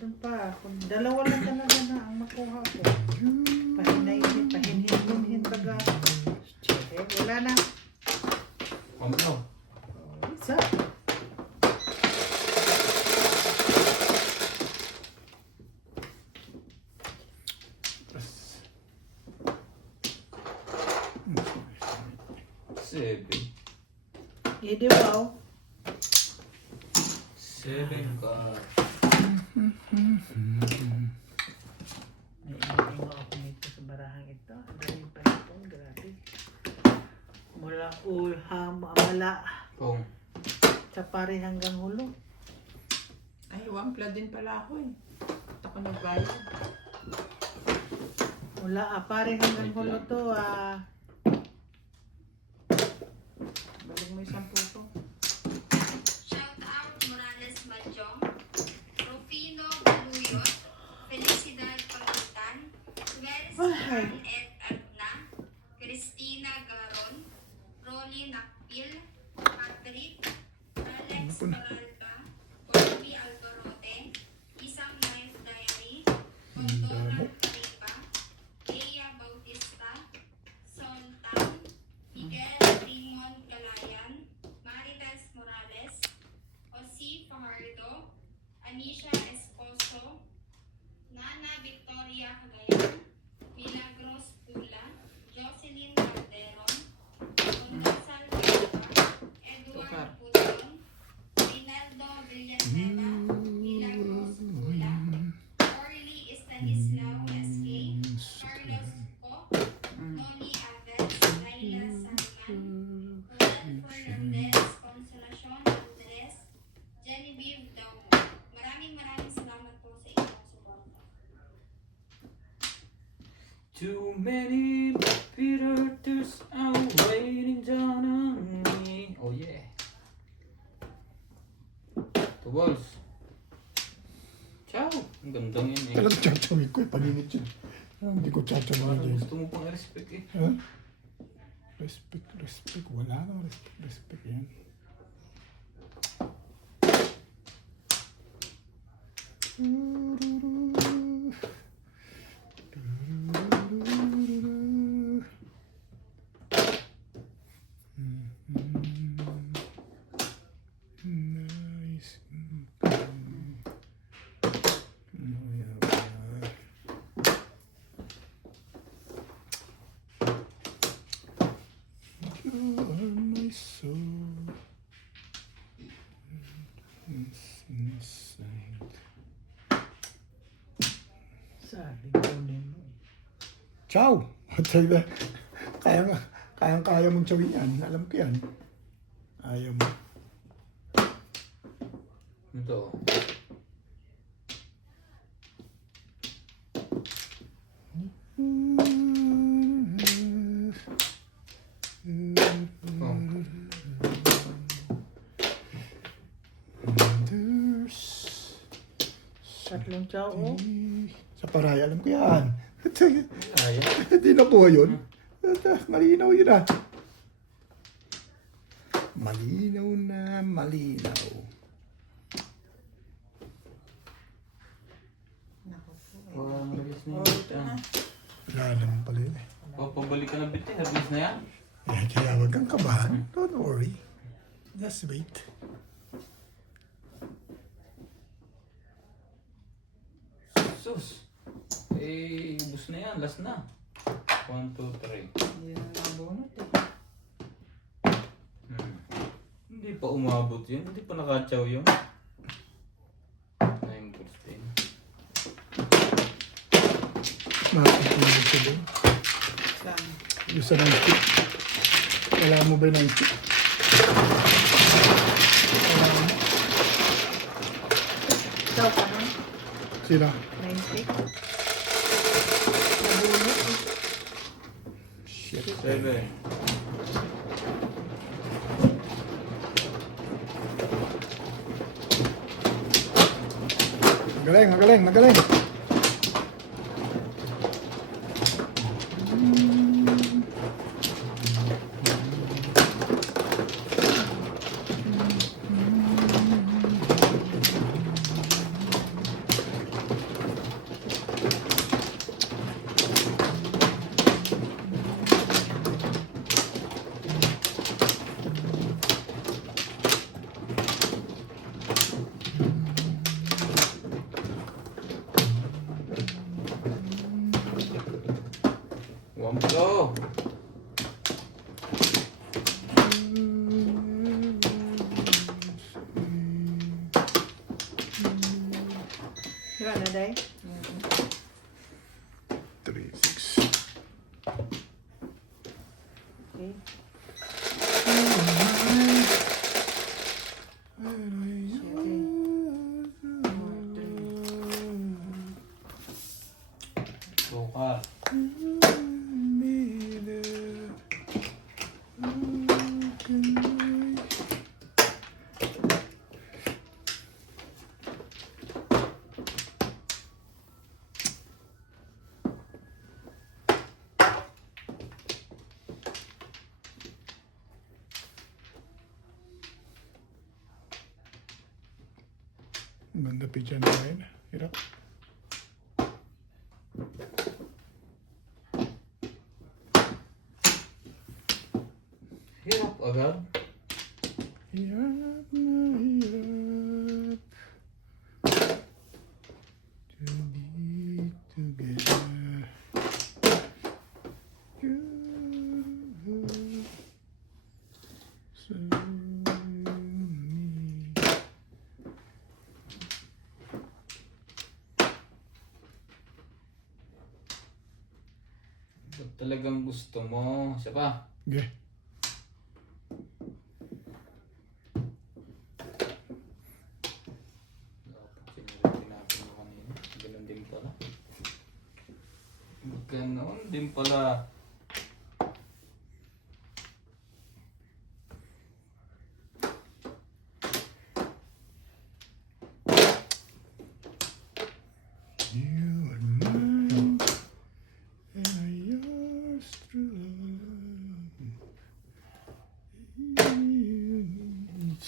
Doon pa. Kung dalawa lang talaga na ang makuha ko. Pahinhin baga. Wala na. Ano? Isa. Seven. Hindi wow. 7 ka. ito. Ang daming panipon. Grabe. Mula mala Pong. sa pare hanggang hulo. Ay, wampla din pala ako eh. Ba't ako nagbayad? Mula pare hanggang hulo to. Balik mo yung 10 ko. Shout out Morales Madyong, Rufino Baluyot, Felicidad Pangutan, Suez et Adna, Cristina Garon, Rolly Nakpil, Patrick, Alex Moralta, Corby Algarote, Isang Life Diary, Condona Caripa, Leia Bautista, Soltan, Miguel Raymond Calayan, Marites Morales, Osi Fajardo, Anisha Esposo, Nana Victoria Cagayan, Milagros Pula, Jocelyn Calderon, Condosan Calaca, Edward Puton, Rinaldo Villanueva, Milagros Pula, Orly Estanislao SK, Carlos Co, Tony Aves, Laila Sarian, Juan Fernandez, Consolacion Andres, Genevieve Daumo. Maraming salamat po sa inyong suporta. Too many predators are waiting down on me. Oh yeah. Two balls. Ciao. Ang gandang yun eh. Talagang chachawin ko eh. Paninit yun. Hindi ko chachawin Parang yun. gusto mo pang respect eh. Ha? Respect. Wala naman respect yan. Nice. You are my soul. It's inside. Sabi ko mo. Ciao! Kaya mong chawin yan. Alam ko yan. Ayaw mo. Ito. Oh. There's Tatlong chow. Oh. sa paraya, alam ko yan. Kaya. Hindi na po yun. Malinaw yun ah. Malinaw na malinaw. Naku po eh. Parang bilis na Oh, yun. ito na. Wala naman pala yun eh. Pabalik ka ng bitin. Habilis na yan. Kaya wag kang kabahan. Don't worry. Just wait. Sus. Eh, ubus na yan. Last na. 1, 2, 3. Hindi na nabunot eh. Hindi pa umabot yun. Hindi pa nakatsaw yun. 9 14. Makakapulog ka din. Saan? Yung sa 90. Wala mo ba yung 90? Wala mo. Chow ka nun? Sino? 90. Nabunot. Shit. 7. Magaling. Wampo. Wala na day? 3, 6. Ang ganda picture na ngayon. Hirap. Hirap agad. Hirap na hirap to be together. You so me. Ba't talagang gusto mo? Isa pa. Okay. Pinapin mo kanina. Ganun din pala. Ganun din pala. You are mine, and I yours true. You need.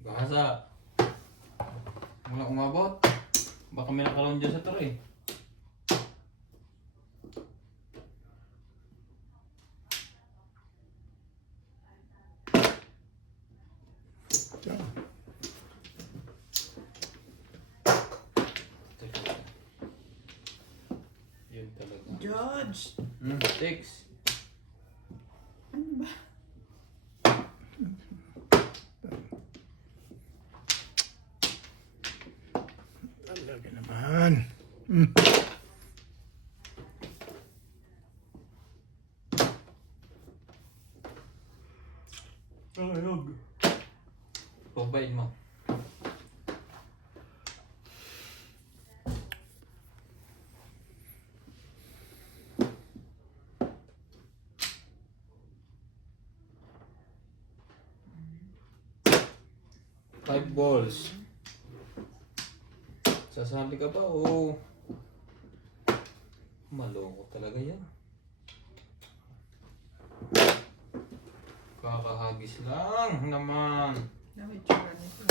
Bahasa. Wala umabot. Baka may nakaroon dyan sa tray. Ciao. Yun talaga. George, 6. ano ba? Talaga naman. Ayog. Pagbayin mo. Five balls. Sasali ka ba o maloko talaga yan? Kakahagis lang naman. Ano yung tsura nito?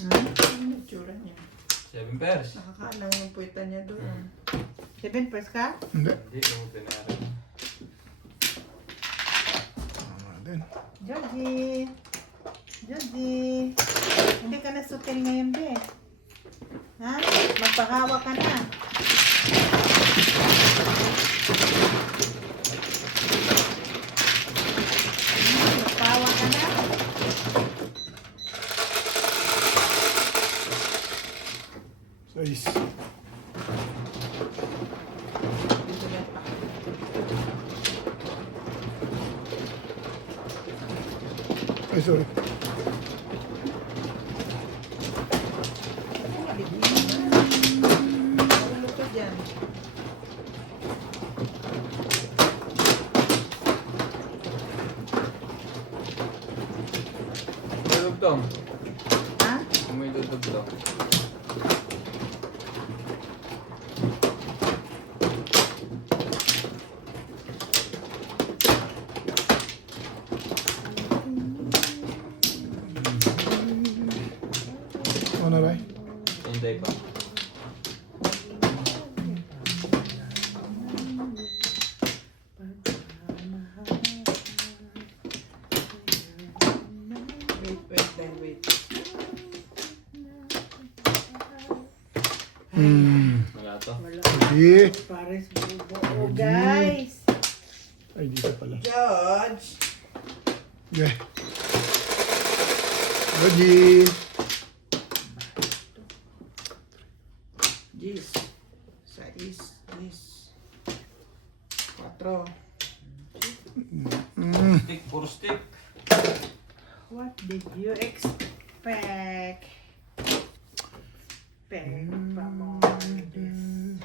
Hmm? Ano yung tsura niya? 7 pairs. Nakakalang yung puwita niya doon. 7 pairs ka? Hindi. Hindi ko pinarin. Tama din. Georgie! Georgie! Hindi ka na sutil ngayon, be. Ha? Magpahawa ka na. Magpahawa ka na. Sais. Bigyan pa. Ay, sorry. Ulo ka dyan. Dudugtong. Ha? Kung may dudugtong. Ano ba? Hintay pa. Wait. Wala to. Hindi. Pares buo, guys. Ay, dito pala. George! Okay. Georgie. Gis. 4. Stick for stick. What did you expect? Pero more this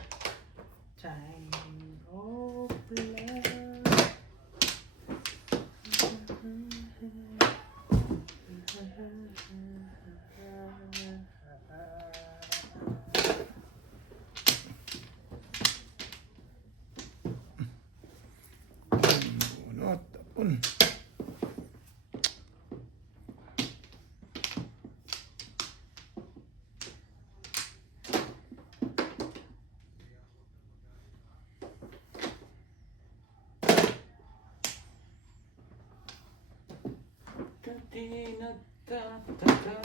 time of love. Ano? Tapon. di nagtataka.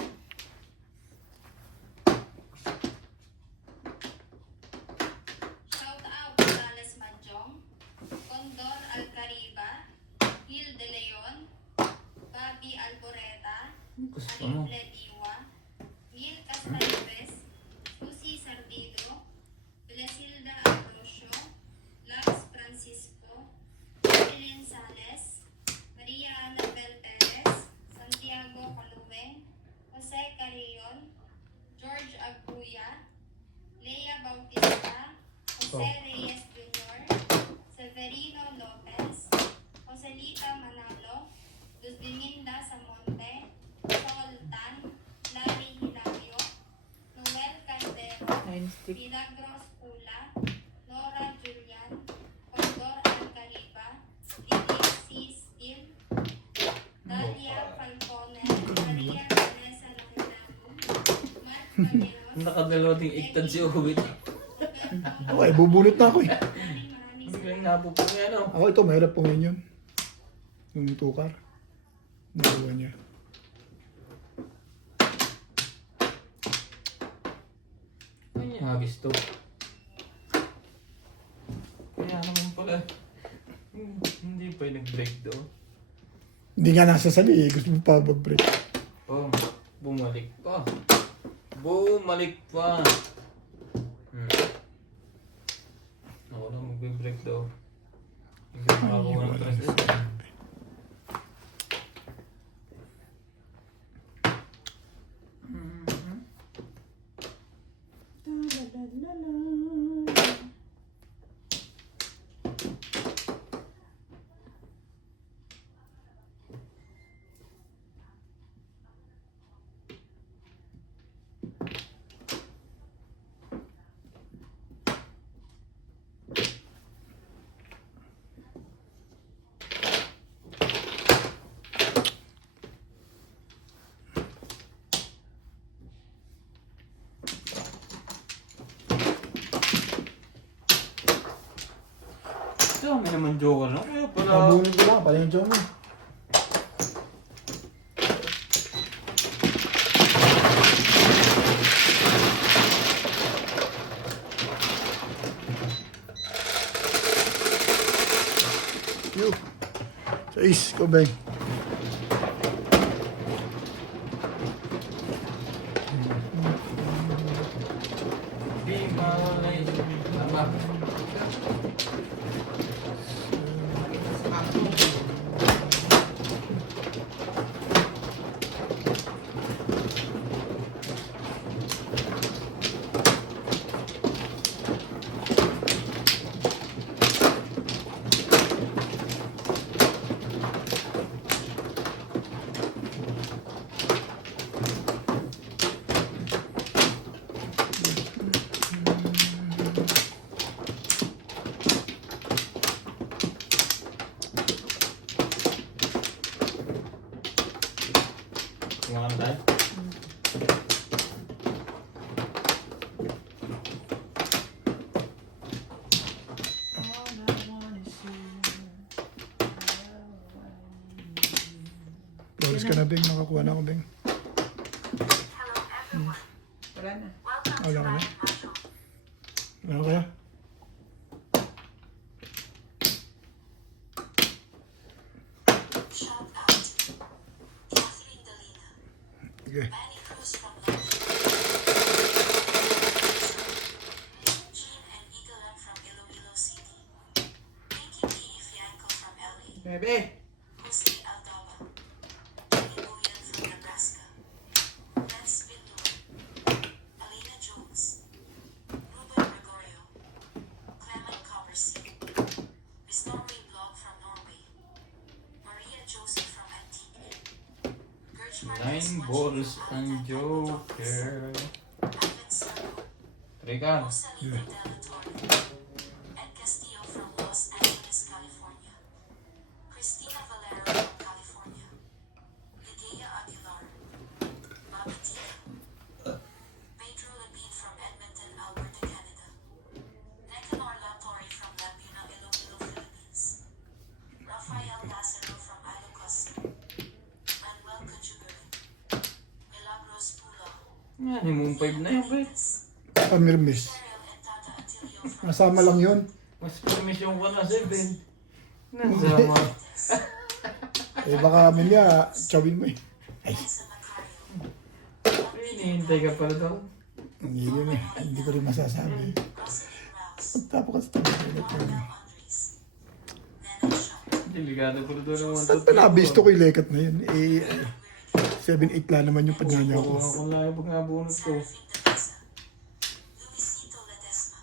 Shout out Morales Manjong, Condor Alcariba, Gil De Leon, Bobby Alboreta, Gusto mo? Alifle Diwa, Mil Castañeves, Susie Sardido, Blesilda Ambrosio, Lux Francisco, Evelyn Sales, Maria Anabel Perez, Santiago Caluwen, Jose Carrion, George Aguya, Lea Bautista, Jose Reyes Jr., Severino Lopez, Joselita Manalo, Luzbiminda Samonte, Sol Tan, Larry Hilario, Noel Caldero, Nine stick. Milagros Pula, Nora Julian, Condor Alcariba, Lily C. Steele, Dalia Falcone, Maria Vanessa Lacanamo, Mark Cameros, Nakadalawa ding iktad si Uwit. Roberto, Okay, bubunot na ako eh. maraming Hindi ko yung napupong yan o. Ako ito, mahirap pungin yun. Yung tukar. Nagawa niya. Ano yung hagis to? Kaya naman pala. Hindi pa yung nag-break doon. Hindi nga nasa sali eh. Gusto mo pa mag-break. Oh, bumalik pa. Bumalik pa. Ako na magbe-break daw. Hindi ko makakuha ng press doon. Dami naman joker no? Kaya pala. Nabunod ko lang. Pala yung joke mo. Yo. Sa is ko, Ben. Di malay. Tama. Kumakan tayo? Flores ka na, Beng. Nakakuha na ako, Beng. Hello everyone. Wala na. Welcome to Wala ka na? Ryan Mahjong. Ano kaya? Shout out to Kathleen Dalina, Sige. Manny Cruz from London, Jean and Eagle from Iloilo City, Pinky P. Fianco from LA, Bebe. Jose Aldaba, Jenny Boyan from Nebraska, Lance Bindor, Alina Jones, Ruben Gregorio, Clement Copperseed, Miss Norway Blog from Norway, Maria Joseph from Antigua, Gertrude Marquez 9 Mochi balls from and Alabama, joker. Alvin Sarko, Trika. Rosalita Dela Torre, Ed Castillo from Los Angeles, California, Christina Valero from California, Ligeia Aguilar, Bobby Tika, Pedro Labid from Edmonton, Alberta, Canada, Nicanor Latorre from Laguna, Iloilo, Philippines, Rafael Lazaro from Ilocos, Manuel Cujo Yan, yung 5 na yun, bet. Pamirmis. Nasama lang yun. Mas permission ko na 7. Nasama. Eh baka mamaya, chawin mo eh. Ay, Hinihintay ka pala daw. hindi yun eh. Hindi ko rin masasabi. Pagtapo kasi tabi ko ulit yun. Delikado ko na doon naman. Saan pa nabisto ko yung lekat na yun? Eh, 7-8 lang naman yung pagnyanya ko. Kung lagi pag nabunot ko. Luisito Ledesma,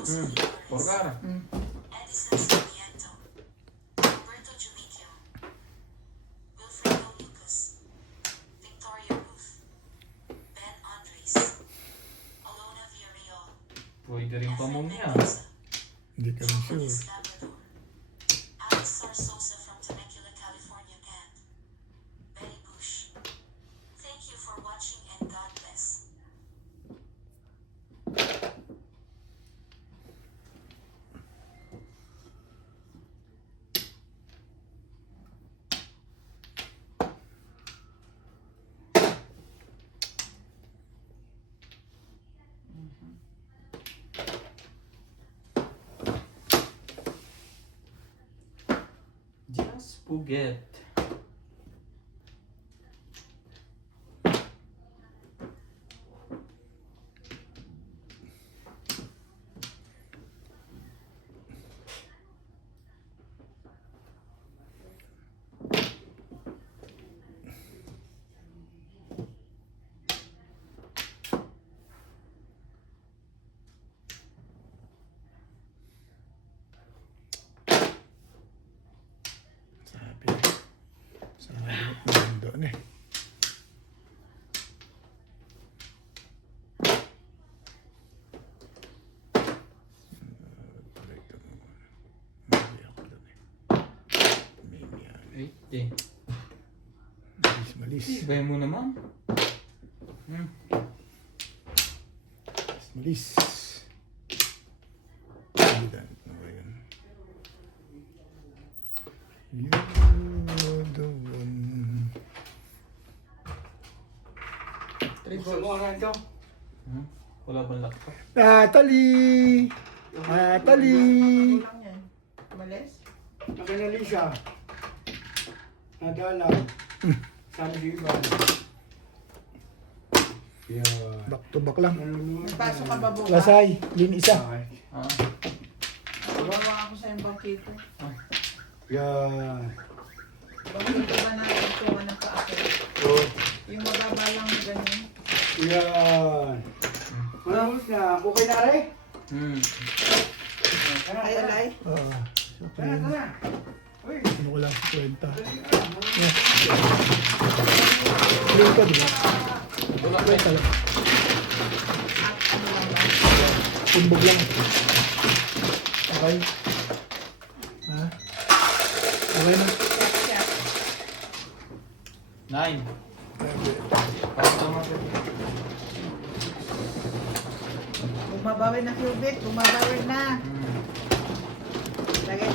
Hmm. Porcara. Edison Sarmiento, Roberto Jumicchio, Wilfredo Lucas, Victoria Ruth, Ben Andres, Alona Villarreal, Pwede rin pamong niya. Hindi ka rin sure. Joaquin Labrador, Alex Sarsosa from Temecula, California, and Betty Bush. Thank you for watching and God bless. Just forget. Sabi. Sabi ko doon eh. Eh. Malis, malis. Ibay mo naman. Hmm. Malis. Ano ba yun? You're the one. Hmm? Wala bang laptop? Natalie! Natalie! Lang yan. Malis? Nakinali siya. Nadalang. Sabi si Ivan. Yeah. Back to back lang. May pasok ka ba bukas? Lasay, lin isa. Ah. Bawa ako sa yung bangkito. Yeah. Bangkito ba na tungan ng kaakit? Oh. Yung mababa lang na ganyan. Yeah. Manamos na. Okay na rin? Hmm. Ay, alay. Oo. Tara, tara. Uy. Ano ko lang, 50. Lin ka, di ba? Wala 50 lang. At ano lang ba? Tumbog lang. Okay? Ha? Okay na? Check. 9. Bumabawi na cubic, bumabawi na. Hmm.